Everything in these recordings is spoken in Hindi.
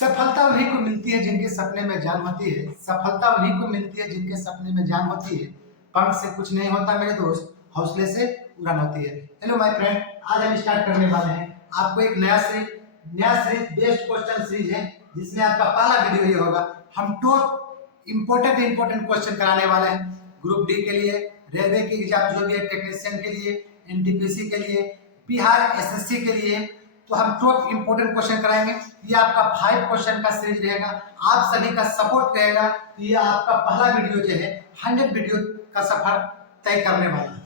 सफलता उन्हीं को मिलती है जिनके सपने में जान होती है। सफलता उन्हीं को मिलती है जिनके सपने में जान होती है। पंख से कुछ नहीं होता मेरे दोस्त, हौसले से उड़ान होती है। हेलो माय फ्रेंड, आज हम स्टार्ट करने वाले हैं आपको एक नया सीरीज बेस्ट क्वेश्चन सीरीज है, जिसमें आपका पहला वीडियो ये होगा। हम टॉप इंपॉर्टेंट क्वेश्चन कराने वाले हैं ग्रुप डी के लिए, रेलवे की एग्जाम जो भी है, टेक्नीशियन के लिए, एनटीपीसी के लिए, बिहार एसएससी के लिए। तो हम टॉप इंपोर्टेंट क्वेश्चन कराएंगे। ये आपका 5 क्वेश्चन का सीरीज रहेगा। आप सभी का सपोर्ट रहेगा तो ये आपका पहला वीडियो जो है 100 वीडियो का सफर तय करने वाला है।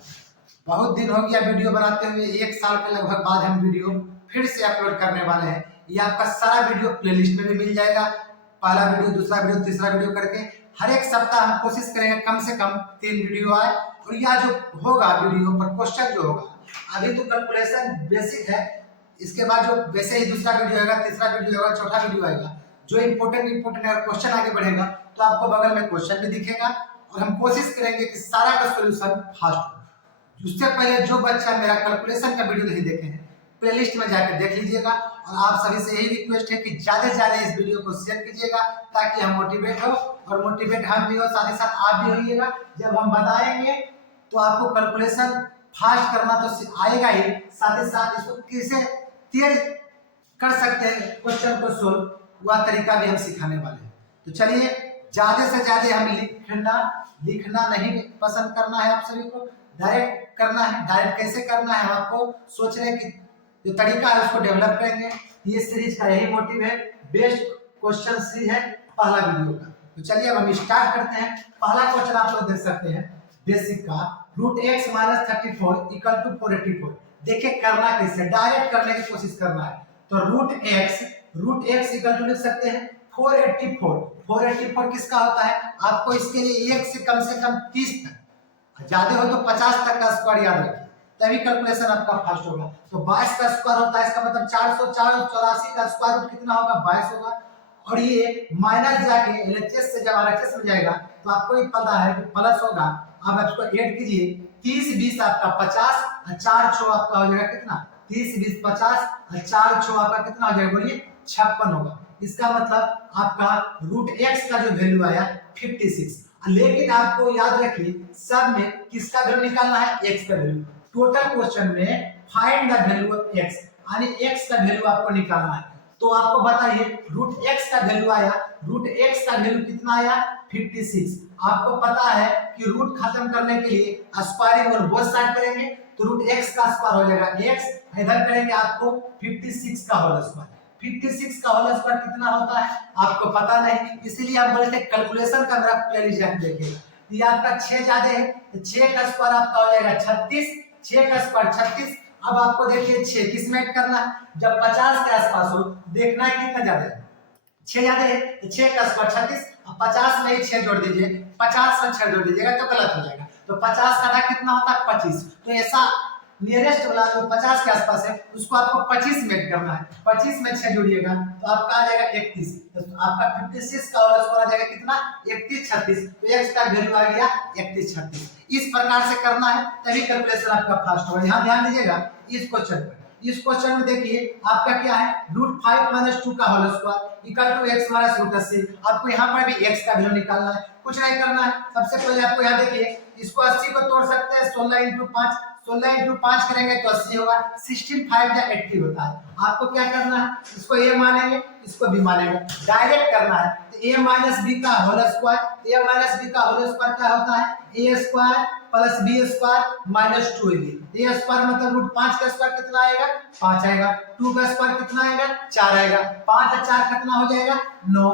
बहुत दिन हो गया वीडियो बनाते हुए, 1 साल के लगभग बाद हम वीडियो फिर से अपलोड करने वाले हैं। ये आपका सारा वीडियो प्लेलिस्ट में भी मिल जाएगा, पहला वीडियो, दूसरा वीडियो, तीसरा वीडियो करके। हर एक सप्ताह हम कोशिश करेंगे कम से कम 3 वीडियो आए। और यह जो होगा वीडियो पर क्वेश्चन जो होगा, अभी तो कैलकुलेशन बेसिक है, इसके बाद जो वैसे ही दूसरा वीडियो आएगा, तीसरा वीडियो आएगा, चौथा वीडियो आएगा। जो इंपॉर्टेंट अगर क्वेश्चन आगे बढ़ेगा तो आपको बगल में क्वेश्चन भी दिखेगा। और हम कोशिश करेंगे कि सारा का सोल्यूशन फास्ट हो। उससे पहले जो बच्चा मेरा कैलकुलेशन का वीडियो नहीं देखे हैं, प्लेलिस्ट में जाकर देख लीजिएगा। और आप सभी से यही रिक्वेस्ट है कि ज्यादा से ज्यादा इस वीडियो को शेयर कीजिएगा, ताकि हम मोटिवेट हो और मोटिवेट हम भी हो, साथ ही साथ आप भी होइएगा। जब हम बताएंगे तो आपको कैलकुलेशन फास्ट करना तो आएगा ही, साथ ही साथ इसको कैसे तेज कर सकते हैं क्वेश्चन को सोल्व, वह तरीका भी हम सिखाने वाले हैं। तो चलिए, ज्यादा से ज्यादा हम लिखना नहीं पसंद करना है, आप सभी को डायरेक्ट करना है। डायरेक्ट कैसे करना है, हम आपको सोच रहे हैं कि जो तरीका है उसको डेवलप करेंगे। ये सीरीज का यही मोटिव है, बेस्ट क्वेश्चन सीरीज है पहला वीडियो का। तो चलिए अब हम स्टार्ट करते हैं। पहला क्वेश्चन आप लोग देख सकते हैं बेसिक का, √x - 34 = 484। देखिए करना कैसे, डायरेक्ट करने की कोशिश करना है। तो √x इक्वल लिख सकते हैं 484। 484 किसका होता है, आपको इसके लिए 1 से कम 30 तक, ज्यादा हो तो 50 तक का स्क्वायर याद रखिए, तभी कैलकुलेशन आपका फास्ट होगा। तो 22 का स्क्वायर होता है, इसका मतलब 484 का स्क्वायर रूट कितना होगा, 22 होगा। और ये माइनस जाके एलएचएस से जब आरएचएस में जाएगा तो आपको ही पता है कि प्लस होगा। अब आप इसको ऐड कीजिए, 30 20 आपका 50 और 4 6 आपका हो जाएगा कितना, 30 20 50 और 4 6 आपका कितना हो जाएगा, बोलिए 56 होगा। इसका मतलब आपका √x का जो वैल्यू आया 56। लेकिन आपको याद रखिए सब में किसका वैल्यू निकालना है, x का वैल्यू। टोटल क्वेश्चन में find the value of x, यानी x का वैल्यू आपको निकालना है। तो आपको बताइए √x का वैल्यू आया, √x का वैल्यू कितना आया, 56। आपको पता है कि रूट खत्म करने के लिए स्क्वायरिंग और बोथ साइड करेंगे, तो √x का स्क्वायर हो जाएगा x, इधर करेंगे आपको 56 का होल स्क्वायर। 56 का होल स्क्वायर कितना होता है आपको पता नहीं, इसीलिए हम बोलते हैं कैलकुलेशन का मेरा प्लेलिस्ट देखिएगा। ये आपका 6 ज्यादा है, तो 6 का स्क्वायर आपका हो जाएगा 36, 6 का स्क्वायर 36। अब आपको देखिए 6 किस में ऐड करना है, जब 50 के आसपास हो देखना है कितना ज्यादा है, 6 ज्यादा है तो 6 का स्क्वायर 36, अब 50 में 6 जोड़ दीजिए, 50 में 6 जोड़ दीजिएगा तो गलत हो जाएगा। तो 50 का कितना होता है 25। तो ऐसा नियरेस्ट वाला जो 50 के आसपास है उसको आपको 25 में ऐड करना है। 25 में 6 जोड़िएगा तो आपका आ जाएगा 31। तो आपका 56 का होल स्क्वायर आ जाएगा कितना, 31 36। तो x का वैल्यू आ गया 31 36। इस प्रकार से करना है तभी कैलकुलेशन आपका फास्ट होगा। यहाँ ध्यान दीजिएगा इस क्वेश्चन पर। इस क्वेश्चन में देखिए आपका क्या है, √5 - 2 का whole square equal to x - √80। आपको यहाँ पर भी x का वैल्यू निकालना है, कुछ नहीं करना है। सबसे पहले आपको यहाँ देखिए, इसको 80 को तोड़ सकते हैं, 16 × 5, 16 × 5 करेंगे तो 80 होगा। 16 5 या 80 होता है। आपको क्या करना है, इसको a मानेंगे, इसको b मानेंगे, डायरेक्ट करना है। तो a - b का होल स्क्वायर, a - b का होल स्क्वायर क्या होता है, a² + b² - 2ab। a square मतलब √5 का स्क्वायर कितना आएगा, 5 आएगा। 2 का स्क्वायर कितना आएगा, 4 आएगा। 5 और 4 कितना हो जाएगा, 9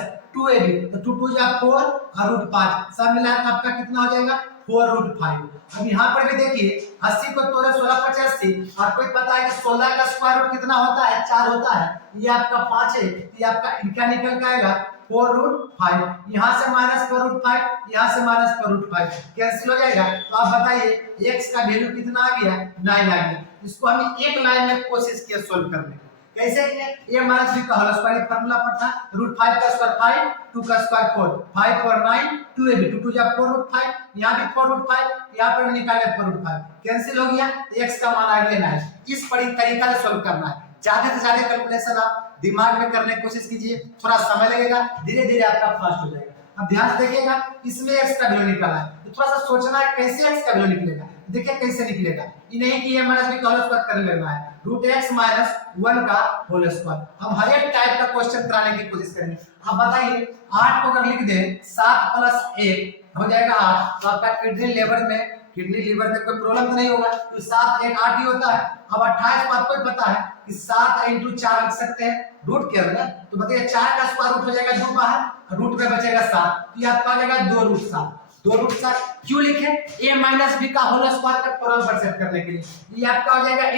- 2ab। तो 2 2 जा 4 और √5 सब मिलाकर आपका कितना हो जाएगा, 4√5। अब यहाँ पर भी देखिए 80 को तोड़े 16 × 85। आपको पता है कि 16 का स्क्वायर रूट कितना होता है, 4 होता है। ये आपका 5 है, ये आपका इनका निकल के आएगा 4√5। यहाँ से -4√5, यहाँ से -4√5 कैंसिल हो जाएगा। तो आप बताइए x का वैल्यू कितना आ गया, 9 आ गया। इसको हम एक लाइन में कोशिश किया सोल्व करने की। कैसे किया, a - b का होल स्क्वायर फार्मूला पर था, √5 का स्क्वायर 5, 2 का स्क्वायर 4, 5 और 9 2ab, 2 2 जा 4√5, यहाँ भी 4√5, यहाँ पर निकाले 4√5 कैंसिल हो गया, x का मान आ गया 9। इस तरीका से सोल्व करना है। ज्यादा से ज्यादा कैलकुलेशन आप दिमाग में करने की कोशिश कीजिए, थोड़ा समय लगेगा, धीरे धीरे आपका फास्ट हो जाएगा। अब ध्यान से देखिएगा, इसमें x का वैल्यू निकालना है, तो थोड़ा सा सोचना है कैसे x का वैल्यू निकलेगा। देखिए कैसे निकलेगा, ये नहीं कि a माइनस b का होल स्क्वायर करने लगना है, रूट x माइनस 1 का होल स्क्वायर। हम हर एक टाइप का क्वेश्चन कराने की कोशिश करेंगे। अब बताइए 8 को अगर लिख दें 7 प्लस 1 हो जाएगा 8, तो आपका किडनी लीवर में कोई प्रॉब्लम तो नहीं होगा, तो 7 1 8 ही होता है। अब 28 को आपको पता है कि 7 × 4 लिख सकते हैं रूट के अंदर, तो बताइए 4 का स्क्वायर रूट हो जाएगा 2 बाहर, रूट में बचेगा 7, तो ये आपका आ जाएगा 2 रूट 7। 2 रूट 7 क्यों लिखे? a माइनस b का होल स्क्वायर का फॉर्मूला पर सेट करने के लिए। ये आपका हो जाएगा a,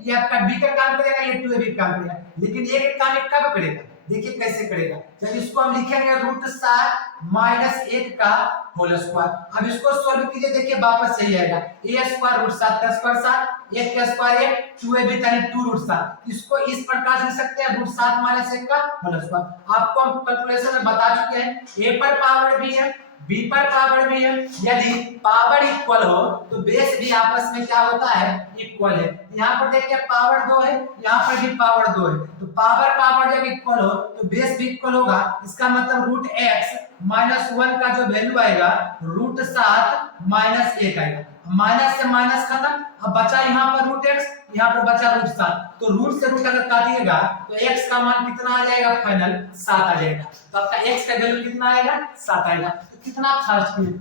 ये आपका b का काम करेगा, ये 2ab का काम करेगा, लेकिन a का काम कब करेगा? देखिए कैसे करेगा, जब इसको हम लिखेंगे रूट 7 माइनस 1 का होल स्क्वायर। अब इसको सॉल्व कीजिए, देखिए वापस सही आएगा, a स्क्वायर रूट 7 का स्क्वायर 7, 1 का स्क्वायर 1, 2ab यानी 2 रूट 7। इसको इस प्रकार से लिख सकते हैं रूट 7 माइनस 1 का होल स्क्वायर। आपको हम कैलकुलेशन में बता चुके हैं, a पर पावर b है, b पर पावर भी है, यदि पावर इक्वल हो तो बेस भी आपस में क्या होता है? इक्वल है। यहाँ पर देखिए पावर 2 है, यहाँ पर भी पावर 2 है, तो पावर जब इक्वल हो तो बेस भी इक्वल होगा। इसका मतलब रूट x माइनस 1 का जो वैल्यू आएगा रूट 7 माइनस 1 आएगा। माइनस से माइनस खत्म, अब बचा यहाँ पर रूट x, यहाँ पर बचा रूट 7, तो रूट से रूट अगर काटिएगा तो x का मान कितना आ जाएगा? फाइनल 7 आ जाएगा। तो आपका x का वैल्यू कितना आएगा? 7 आएगा। तो कितना फास्ट किए,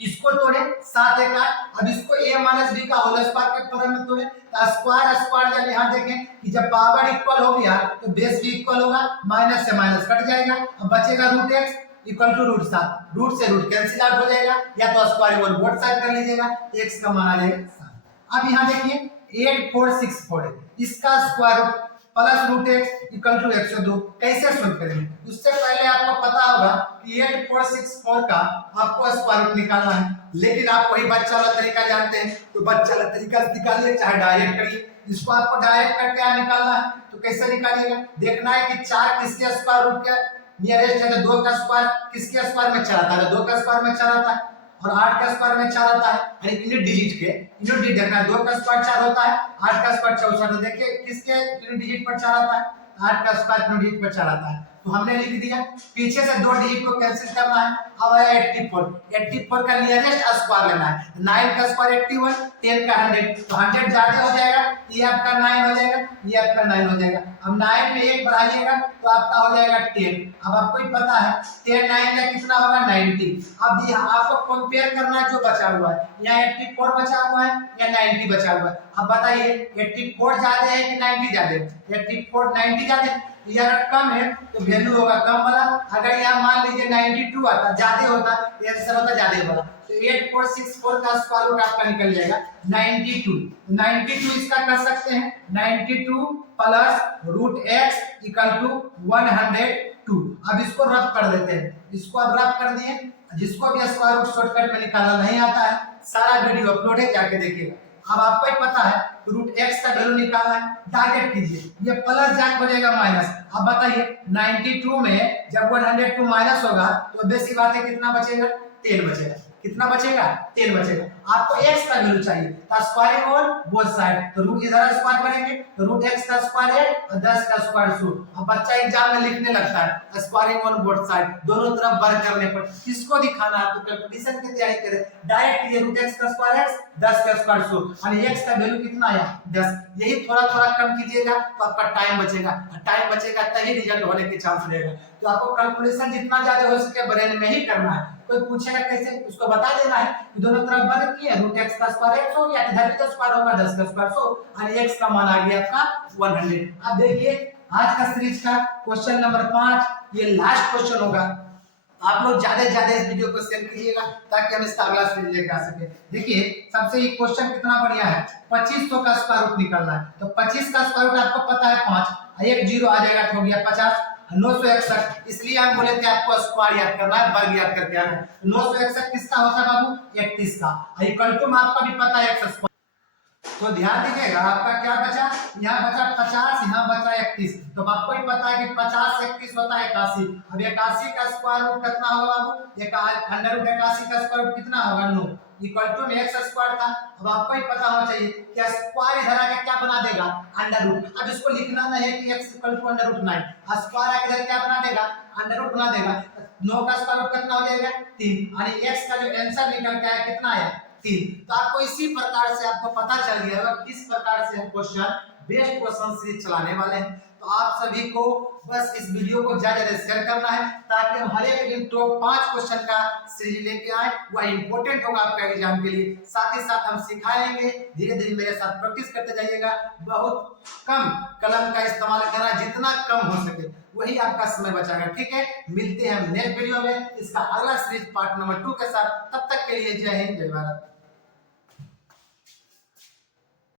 इसको तोड़े 7 1 8, अब इसको a माइनस b का होल स्क्वायर के फॉर्म में तोड़े, तो स्क्वायर जब यहाँ देखें कि जब पावर इक्वल हो गया तो बेस भी इक्वल होगा, माइनस से माइनस कट जाएगा, अब बचेगा root x equal to root 7, root से रूट कैंसिल आउट हो जाएगा, या तो स्क्वायर वन बोथ साइड कर लीजिएगा, x का मान आ जाएगा 7। अब यहाँ देखिए 8464 है, इसका square root plus root x equal to 102 कैसे सोल्व करेंगे? उससे पहले आपको पता होगा कि 8464 का आपको स्क्वायर रूट निकालना है, लेकिन आप वही बच्चा वाला तरीका जानते हैं, तो बच्चा वाला तरीका निकालिए चाहे डायरेक्ट करिए। इसको आपको डायरेक्ट करके यहाँ निकालना है, तो कैसे निकालिएगा? देखना है कि 4 किसके स्क्वायर रूट के नियरेस्ट है, तो 2 का स्क्वायर किसके स्क्वायर में 4 आता है? 2 का स्क्वायर में 4 आता है, और 8 का स्क्वायर में 4 आता है, यानी यूनिट डिजिट देखना है। 2 का स्क्वायर 4 होता है, 8 का स्क्वायर 64, तो देखिए किसके यूनिट डिजिट पर 4 आता है? 8 का स्क्वायर यूनिट डिजिट पर 4 आता है, तो हमने लिख दिया। पीछे से 2 डिजिट को कैंसिल करना है, अब आया 84 का नियरेस्ट स्क्वायर लेना है। 9 का स्क्वायर 81, 10 का 100, तो 100 ज्यादा हो जाएगा, ये आपका 9 हो जाएगा, ये आपका 9 हो जाएगा। अब 9 में 1 बढ़ाइएगा तो आपका हो जाएगा 10। अब आपको ही पता है 10 9 का कितना होगा? 90। अब यहाँ आपको कंपेयर करना है जो बचा हुआ है, यहाँ 84 बचा हुआ है या 90 बचा हुआ है। अब बताइए 84 ज्यादा है कि 90 ज्यादा है? 84 90 ज्यादा है, ये अगर कम है तो वैल्यू होगा कम वाला, अगर यहाँ मान लीजिए 92 आता ज्यादा होता, ये आंसर होता ज्यादा वाला, तो 8464 का स्क्वायर रूट आपका निकल जाएगा 92। इसका कर सकते हैं 92 plus root x equal to 102। अब इसको रफ कर देते हैं, इसको अब रफ कर दिए। जिसको भी स्क्वायर रूट शॉर्टकट में निकालना नहीं आता है, सारा वीडियो अपलोड है, जाके देखिएगा। अब आपको ही पता है रूट x का वैल्यू निकालना है, डायरेक्ट कीजिए, ये प्लस जाके हो जाएगा माइनस। अब बताइए 92 में जब 102 माइनस होगा तो बेसिक बात है कितना बचेगा? 10 बचेगा। कितना बचेगा? 10 बचेगा। आपको x का वैल्यू चाहिए, तो स्क्वायरिंग ऑन बोथ साइड, तो रूट इधर स्क्वायर करेंगे तो रूट x का स्क्वायर है और 10 का स्क्वायर 100। अब बच्चा एग्जाम में लिखने लगता है स्क्वायरिंग ऑन बोथ साइड, दोनों तरफ वर्ग करने पर किसको दिखाना है? तो कैलकुलेशन की तैयारी करें, डायरेक्ट ये रूट x का स्क्वायर x 10 का स्क्वायर 100, यानी x का वैल्यू कितना आया? 10। यही थोड़ा थोड़ा कम कीजिएगा तो आपका टाइम बचेगा, टाइम बचेगा तभी रिजल्ट होने के चांस रहेगा। तो आपको कैलकुलेशन जितना ज्यादा हो सके ब्रेन में ही करना है। कोई पूछेगा कैसे, उसको बता देना है कि दोनों तरफ वर्ग किया, रूट x का स्क्वायर x हो गया, इधर का स्क्वायर होगा 10 का स्क्वायर 100, यानी x का मान आ गया आपका 100। अब देखिए आज का सीरीज का क्वेश्चन नंबर 5, ये लास्ट क्वेश्चन होगा। आप लोग ज्यादा से ज्यादा इस वीडियो को शेयर कीजिएगा ताकि हम इसका अगला सीरीज लेकर आ सके। देखिए सबसे ये क्वेश्चन कितना बढ़िया है, 2500 का स्क्वायर रूट निकालना है, तो 25 का स्क्वायर रूट आपको पता है 5, एक जीरो आ जाएगा तो हो गया 50, 961, इसलिए हम बोले थे आपको स्क्वायर याद करना है, वर्ग याद करके आना है। 961 किसका होता है बाबू? 31 का, इक्वल टू में आपका भी पता है x स्क्वायर। तो ध्यान दीजिएगा आपका क्या बचा, यहाँ बचा 50, यहाँ बचा 31, तो आपको ही पता है कि 50 से 31 होता है 81। अब 81 का स्क्वायर रूट कितना होगा बाबू? अंडर रूट 81 का स्क्वायर रूट कितना होगा? 9। इक्वल टू में एक्स स्क्वायर था। अब आपको ही पता होना चाहिए कि स्क्वायर इधर आके क्या बना देगा, अंडर रूट। अब इसको लिखना नहीं है कि x equal to under root 9, square आके इधर क्या बना देगा, अंडर रूट बना देगा। 9 का स्क्वायर रूट कितना हो जाएगा, 3, यानी x का जो आंसर निकल के आया कितना आया, 3। तो आपको इसी प्रकार से आपको पता चल गया होगा किस प्रकार से हम क्वेश्चन बेस्ड क्वेश्चन सीरीज चलाने वाले हैं। तो आप सभी को बस इस वीडियो को ज्यादा शेयर करना है ताकि हम हर एक दिन टॉप 5 क्वेश्चन का सीरीज लेके आए, वह इंपॉर्टेंट होगा आपके एग्जाम के लिए। साथ ही साथ हम सिखाएंगे, धीरे धीरे मेरे साथ प्रैक्टिस करते जाइएगा। बहुत कम कलम का इस्तेमाल करना, जितना कम हो सके वही आपका समय बचाएगा। ठीक है, मिलते हैं हम नेक्स्ट वीडियो में इसका अगला सीरीज पार्ट नंबर 2 के साथ। तब तक के लिए जय हिंद, जय भारत।